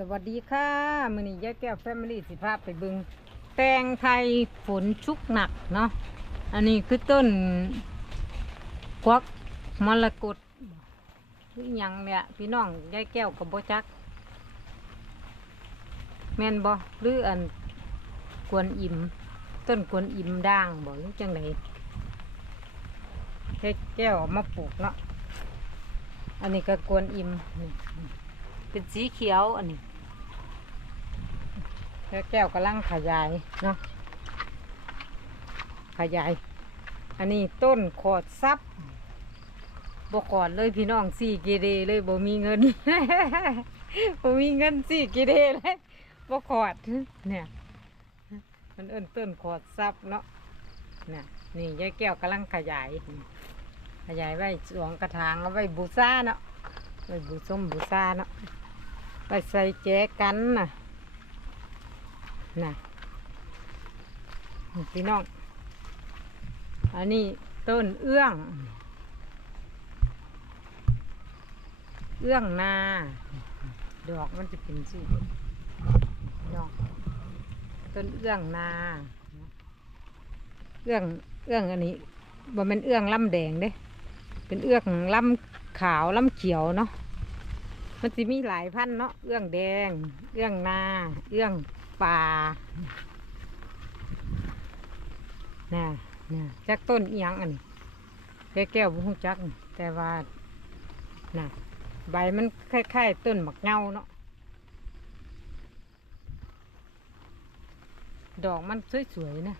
สวัสดีค่ะมือนี้ยายแก้วแฟมิลี่สิภาพไปบึง แตงไทยฝนชุกหนักเนาะอันนี้คือต้นควักมรกตหรือยังเนี่ยพี่น้องยายแก้วกับโบจัก แมนบ่หรืออันกวนอิ่ม ต้นกวนอิ่มด่างบ่หรือจังไดยายแก้วมาปลูกเนาะอันนี้ก็กวนอิ่มนี่ เป็นสีเขียวอันนี้แล้วแก้วกำลังขยายเนาะขยาย อันนี้ต้นขอดซับบกอดเลยพี่น้องสี่กีเดเลยบ่มีเงินบ่มีเงินสี่กีเดเลยบกอดเนี่ย มันเอิ้นต้นขอดซับเนาะเนี่ยนี่ยายแก้วกำลังขยาย ขยายไว้สวงกระถางเอาไว้บูชาเนาะ ไปบูส้มบูซาเนาะไปใส่แจกันน่ะน่ะพี่น้อง อันนี้ต้นเอื้อง เอื้องนา ดอกมันจะเป็นสีดอกต้นเอื้องนา เอื้อง เอื้องอันนี้บ่เป็นเอื้องลำแดงเด้ เป็นเอื้องลำขาวลำเขียวเนาะ มันจะมีหลายพันธุ์เนาะ เอื้องแดง เอื้องนา เอื้องป่าน่ะน่ะจักต้นอียังอันนี้แก้วแก้วบุ้งจัก แต่ว่าน่ะใบมันคล้ายๆต้นหมักเงาเนาะ ดอกมันสวยๆนะ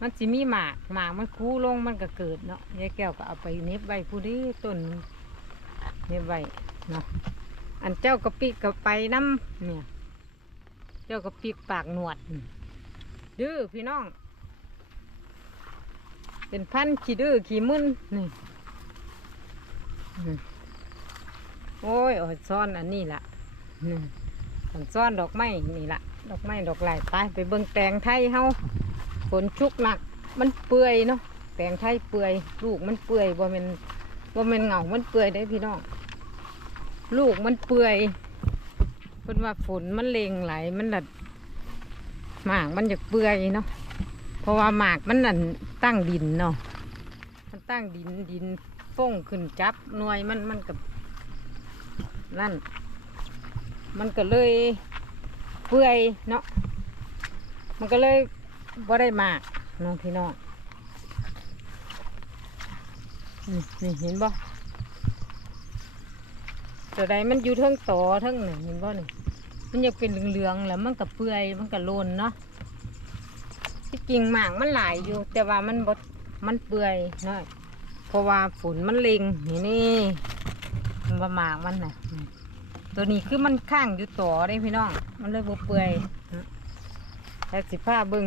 มันสิมีหมากหมากมันคูลงมันก็เกิดเนาะยายแก้วก็เอาไปเน็บไว้ผู้นี้ต้นเน็บไว้ เนาะอันเจ้ากระปิกก็ไปน้ำเนี่ย เจ้ากระปิกปากหนวด ดื้อพี่น้อง เป็นพันขี้ดื้อขี้มึนนี่อืมโอ้ยอดซ่อนอันนี้ละนี่อันซ่อนดอกไม้นี่ละดอกไม้ดอกไหลายไปไปเบิ่งแตงไทยเฮาฝนชุกหนัก มันเปื่อยเนาะแตงไทยเปื่อย ลูกมันเปื่อยบ่แมันบ่แมันเหงามันเปื่อยได้พี่น้อง ลูกมันเปื่อยเพิ่นว่าฝนมันเลงไหลมันดัดหมากมันจะเปื่อยเนาะเพราะว่าหมากมันนั่นตั้งดินเนาะมันตั้งดินดินฟ้งขึ้นจับหน่วยมันมันกับนั่น มันก็เลยเปื่อยเนาะมันก็เลยบ่ได้หมากน้องพี่น้องนี่เห็นบ่ ตัวใดมันอยู่เทั้งต่อเทั้งนี่เห็นบ่นี่มันยังเป็นเหลืองๆแล้วมันก็เปื่อยมันก็โลนเนาะที่จริงหมากมันหลายอยู่ แต่ว่ามันบดมันเปื่อยเนาะเพราะว่าฝนมันเล็งนี่นี่มันว่าหมากมันน่ะตัวนี้คือมันข้างอยู่ต่อได้พี่น้อง มันเลยบ่เปื่อยแต่สิผ้าบิง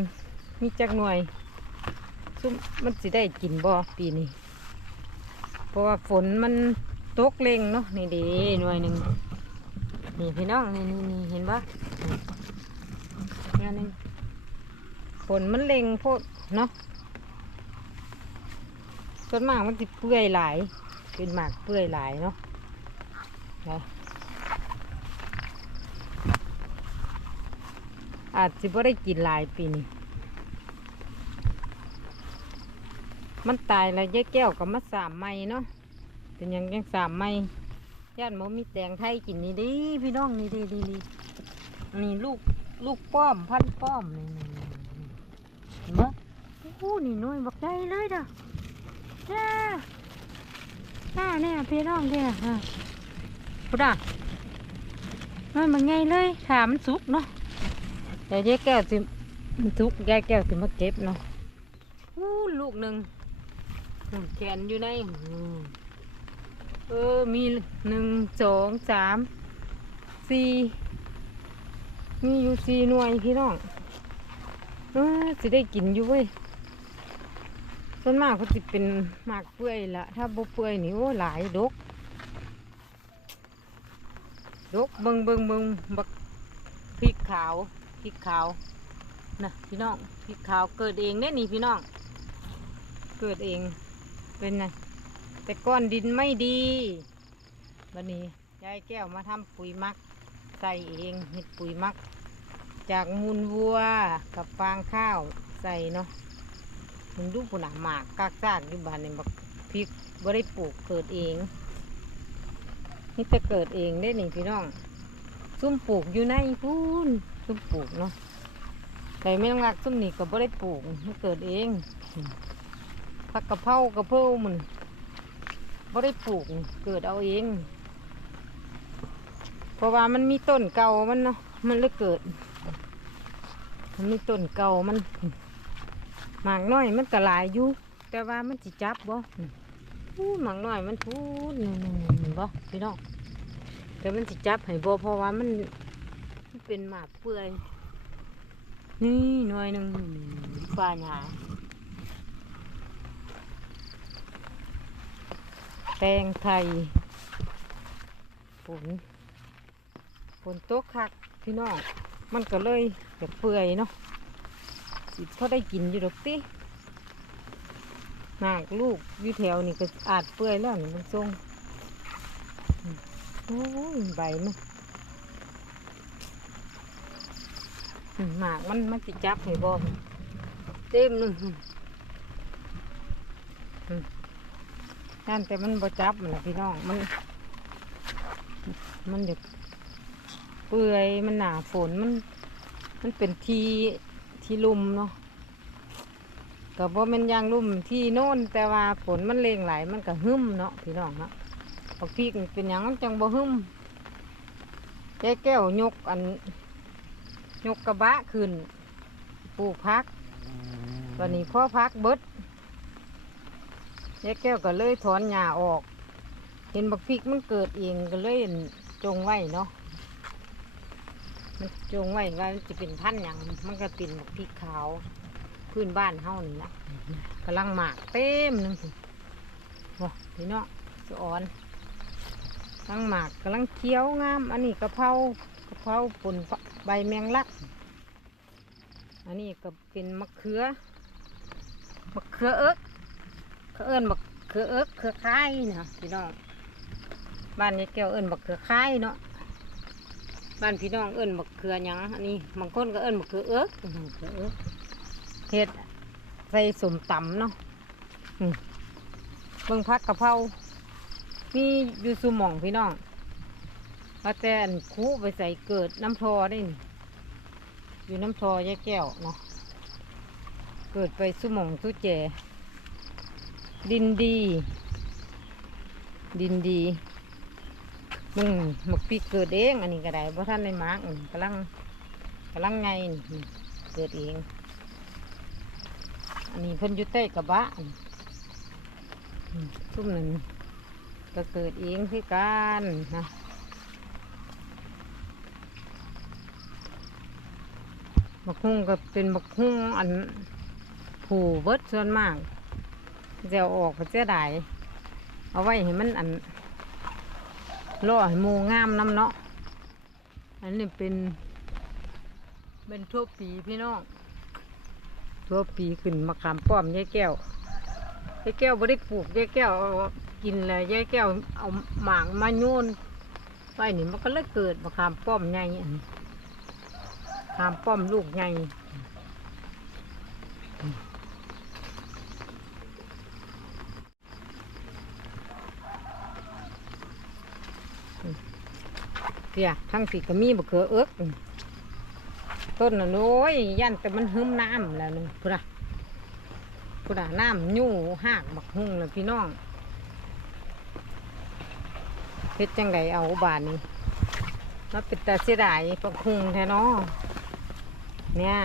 มีจักหน่วยซุมมันสิได้กินบ่ปีนี้เพราะว่าฝนมัน ตกเร่งเนาะนี่ดีหน่วยหนึ่งนี่พี่น้องนี่นี่นี่เห็นปะนี่อันหนึ่งฝนมันเร่งโพดเนาะส่วนมากมันสิดเปื่อยหลายเป็นหมากเปื่อยหลายเนาะนะอาจสิบ่ได้กินหลายปีนี้มันตายแล้วยายแก้วกับมาสามไม้เนาะ เป็นยังยังสามไม้ย่านหมมีแตงไทยกินนี่ดิพี่น้องนี่ดิดิดินี่ลูกลูกป้อมพันป้อมนี่นี่นี่เห็นไหมโอ้นี่น้อยบักใหญ่เลยเด้อจ้าจ้าเนี่ยพี่น้องเนี่ยฮะพุดอะน้อยมันไงเลยถามันสุกเนาะเดี๋ยายแก้วสิมันสุกยายแก้วสิมาเก็บเนาะอู้ลูกหนึ่งแขนอยู่ในอื เออ มีหนึ่งสองสามสี่มีอยู่สี่หน่วยพี่น้องเออสิได้กินอยู่เว้ยส่วนมากเขาจะเป็นหมากเปื่อยละถ้าบ่เปื่อยนี่โอ้หลายดกดกเบิงเบิงเบิงบักพริกขาวพริกขาวนะพี่น้องพริกขาวเกิดเองเนี่ยนี่พี่น้อง เกิดเองเป็นไง แต่ก้อนดินไม่ดีวันนี้ยายแก้วมาทำปุ๋ยมัก ใส่เองเฮ็ดปุ๋ยมัก จากมูลวัวกับฟางข้าวใส่เนาะมึงดูปุ่นหมากกากซากอยู่บ้านนี่บักพริกบ่ได้ปลูกเกิดเอง นี่จะเกิดเองได้หนี่พี่น้องซุ่มปลูกอยู่ในพูนซุ่มปลูกเนาะแต่ไม่ต้องรักซุ่มนี่ก็บ่ได้ปลูกมันเกิดเองผักกะเพรากระเพรามัน บ่ได้ปลูกเกิดเอาเอง เพราะว่ามันมีต้นเก่ามันเนาะมันเลยเกิด มันมีต้นเก่ามันหมากน้อยมันก็หลายอยู่แต่ว่ามันสิจับบ่อู้หมากน้อยมันพูดนี่ๆๆบ่พี่น้องแต่มันสิจับให้บ่เพราะว่ามันมันเป็นหมากเปื่อยนี่หน่วยหนึ่งฟ้าหยา แตงไทยฝนฝนตกคักพี่น้อง มันก็เลยแบบเปื่อยเนาะสิพอได้กินอยู่ดอกติหมากลูกอยู่แถวนี่ก็อาจเปื่อยแล้วนี่มันทรงโอ้ยใบมันหมากมันมันจิจับให้บ่เต็มหนึง นั่นแต่มันบ่จับมันละพี่น้อง มัน มันเด็กเปื่อยมันหนาฝนมัน มันเป็นทีทีลุ่มเนาะก็บ่แม่นยางลุ่มที่โน่นแต่ว่าฝนมันเลงไหลมันก็หึมเนาะพี่น้องเนาะบักพริกนี่เป็นหยังมันจังบ่หึมแก้แก้วยกอันยกกระบะขึ้นปลูกพักวันนี้พ่อพักเบิด แก้แก้วก็เลยถอนหญ้าออก เห็นบักพริกมันเกิดเองก็เลยอั่นจงไว้เนาะมันจงไว้ว่ามันจะเป็นพันธุ์หยังมันก็เป็นบักพริกขาวพื้นบ้านเฮานี่นะกำลังหมากเต็มนึงสิว้าพี่น้องสะออนกำลังหมากกำลังเคี้ยวงาม อันนี้กะเพรากะเพราปุ่นใบแมงลัก อันนี้ก็เป็นมะเขือมะเขือเอิ๊ก เขาเอิ้นมะเขือเอิกเขือคายนะพี่น้องบ้านนี้แก้วเอิ้นมะเขือคายเนาะบ้านพี่น้องเอิ้นมะเขือหยังอันนี้บางคนก็เอิ้นมะเขือเอิกอื้อหือเขือเอิกเฮ็ดใส่สมตำเนาะเบิ่งพักกะเพรามีอยู่สุหมองพี่น้องว่าแต่นคูไปใส่เกิดน้ำพอได้อยู่น้ำพอยายแก้วเนาะเกิดไปสุหมองสุแจ ดินดี ดินดีมึงหมกปีเกิดเอง อันนี้ก็ได้เพราะท่านในมาร์กกำลังกำลังไงนี่เกิดเอง อันนี้เพิ่นอยู่ใต้กระบะนี่อืมซุ่มหนึ่งก็เกิดเองคือกันนะบักฮุ่งก็เป็นบักฮุ่งอันผูเบิดส่วนมาก จะเอาออกก็จะได้เอาไว้ให้มันอันล่อให้มูงามน้ำเนาะอันนี้เป็นเป็นทั่วปีพี่น้องทั่วปีขึ้นมะขามป้อมยายแก้วยายแก้วไม่ได้ปลูกยายแก้วเอากินแล้วยายแก้วเอาหมางมาโยนไปนี่มันก็เลยเกิดมาขามป้อมใหญ่ขามป้อมลูกใหญ่ เียทั้งสีก็มีบะเขือเอิกต้นน่ะโอ้ยยันแต่มันหึมน้ำแล้วนึงพุ่นน่ะพุ่นน่ะน้ำยู่หากบักหุ่งเลยพี่น้องเฮ็ดจังไดเอาบานนี้มาป็นตาเสียดายปักคุงแท้เนาะเนี่ย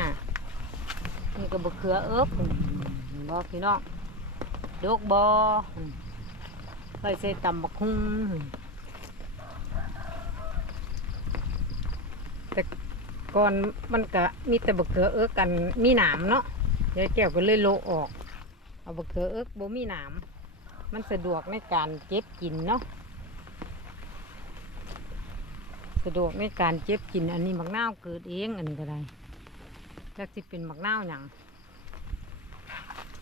นี่ก็บะเขือเอิบบ่พี่น้องดกบอไปใส่ตำบักคุง แต่ก่อนมันก็มีแต่บะเขือเอิกกันมีหนามเนาะยายแก้วก็เลยโลออก เอาบะเขือเอิกบ่มีหนามมันสะดวกในการเก็บกินเนาะสะดวกในการเจ็บกินอันนี้มักนาวเกิดเองอันนี้ก็ได้จักสิเป็นมักนาวอย่าง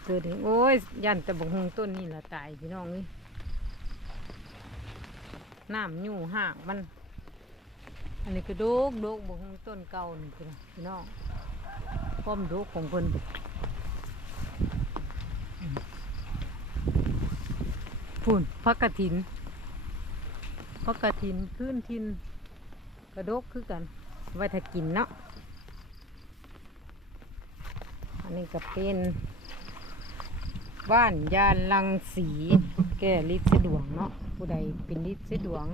เกิดเองโอ้ยยันแต่บงหงต้นนี่ละตายพี่น้องนี่น้ำยู่ห่ากมัน อันนี้ก็โดกโดกบงต้นเก่านี่พี่น้องพี่น้องป้อมดกของเพิ่นพูนพักกระถินพักกระถินพื้นทินกระดกคือกันไว้ถ้ากินเนาะอันนี้ก็เป็นบ้านยานลังสีแก้ลิดสะดวงเนาะผู้ใดเป็นลิดสะดวง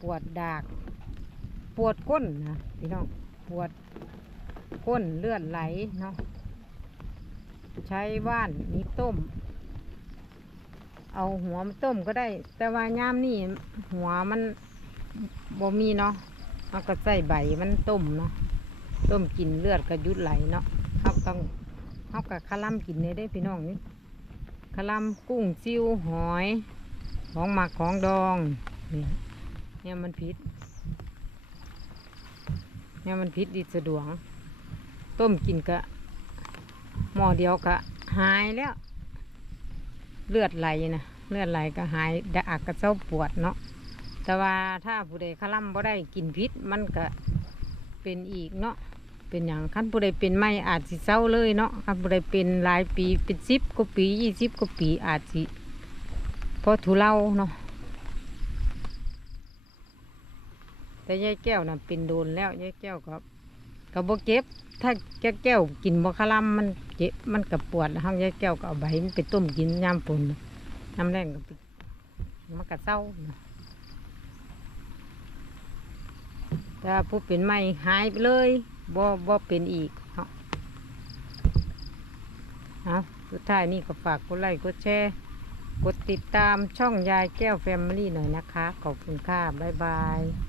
ปวดดาก ปวดก้นนะพี่น้องปวดก้นเลือดไหลเนาะใช้ว่านนี้ต้ม เอาหัวมาต้มก็ได้ แต่ว่าย่ามนี่หัวมันบ่มีเนาะมันก็ใส่ใบมันต้มเนาะต้มกินเลือดก็ยุดไหลเนาะเขาต้องเขากับคาลัมกินเลยได้พี่น้องนี่คาลัมกุ้งซิวหอย ของหมักของดองนี่เนี่ยมันพิษ เนี่ยมันพิษดีสะดวง ต้มกินกะหม้อเดียวกะหายแล้ว เลือดไหลนะเลือดไหลก็หายดะอักกระเจ้าปวดเนาะแต่ว่าถ้าผู้ใดคลั่มบ่ได้กินพิษมันก็เป็นอีกเนาะเป็นอย่างขั้นผู้ใดเป็นไม่อาจสิเศร้าเลยเนาะขั้นผู้ใดเป็นหลายปีเป็นสิบกว่าปียี่สิบกว่าปีอาจสิพอทุเลาเนาะ แต่ยายแก้วน่ะเป็นโดนแล้วยายแก้วก็ก็บ่เก็บ ถ้าแก้วแก้วกินบ่คลำมันเจ็บมันก็ปวดห้องยายแก้วก็เอาใบมันไปต้มกินยามฝนยามแรงก็ไปมันก็เศร้าแต่ผู้เป็นไม่หายไปเลยบ่บ่เป็นอีกเนาะเอาสุดท้ายนี่ก็ฝากกดไลค์กดแชร์กดติดตามช่องยายแก้วแฟมิลี่หน่อยนะคะ ขอบคุณค่ะ บ๊ายบาย